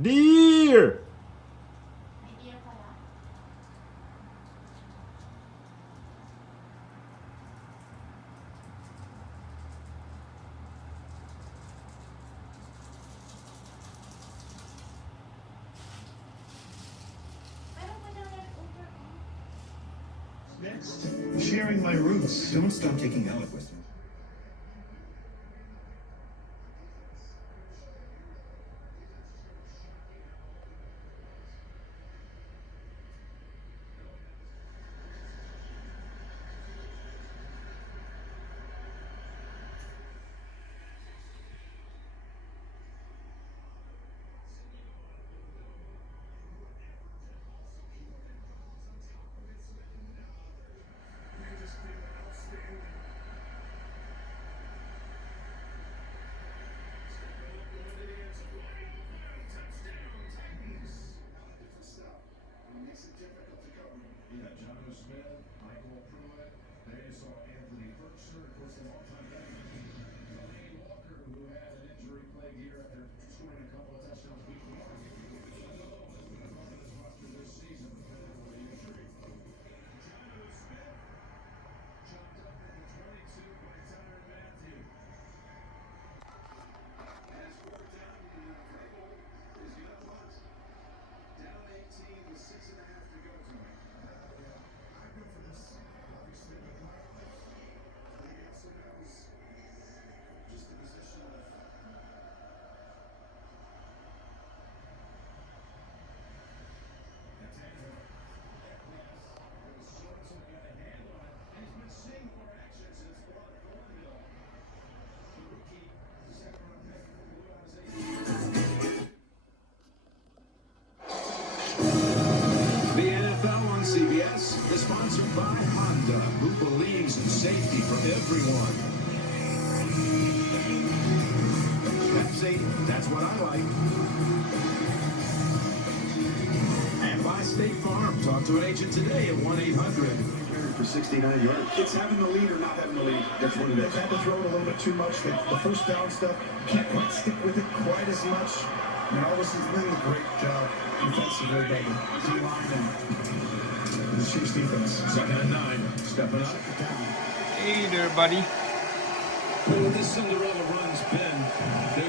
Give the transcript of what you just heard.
Deer! May deer pala. Meron pa daw leftover. Next, sharing my roots. Don't stop taking Eliquis. The NFL on CBS is sponsored by Honda, who believes in safety for everyone. Pepsi, that's what I like. And by State Farm. Talk to an agent today at 1-800. For 69 yards. It's having the lead or not having the lead. That's what it is. They've had to throw it a little bit too much. The first down stuff, can't quite stick with it quite as much. And all this is doing a great job defensively by the D-line and the Chiefs defense. Second and 9. Stepping up. Hey there, buddy. Well, this Cinderella run's been, they